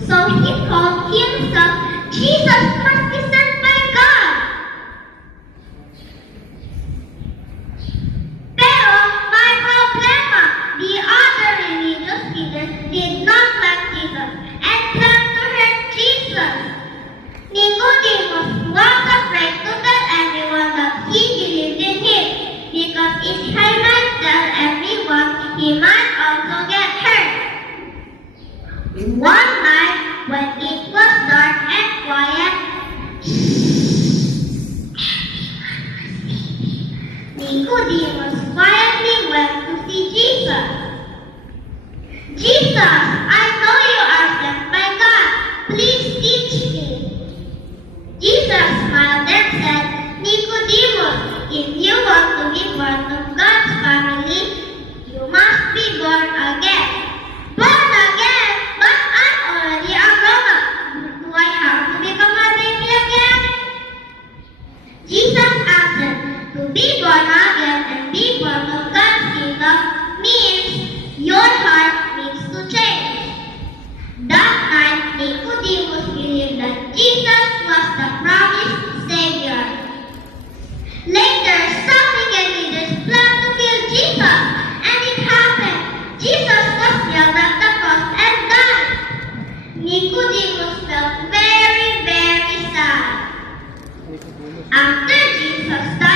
So he called himself Jesus must be sent by God. Pero may problema. The other religious leaders did not like Jesus and planned to hurt Jesus. Nicodemus was afraid to tell everyone that he believed in him, because if he might tell everyone, he might also get hurt. One night, when it was dark and quiet, Nicodemus quietly went to see Jesus. Jesus, I know you are sent by God. Please teach me. Jesus smiled and said, Nicodemus, if you want to be part of God's family, you must be born again. Born again? But I'm already a grown-up. Do I have to become a baby again? Jesus answered, to be born again and be part of God's kingdom means your heart needs to change. That night, Nicodemus believed that Jesus was the promised Savior. Later, some wicked leaders planned to kill Jesus, and it happened. Jesus was nailed at the cross and died. Nicodemus felt very, very sad. After Jesus died,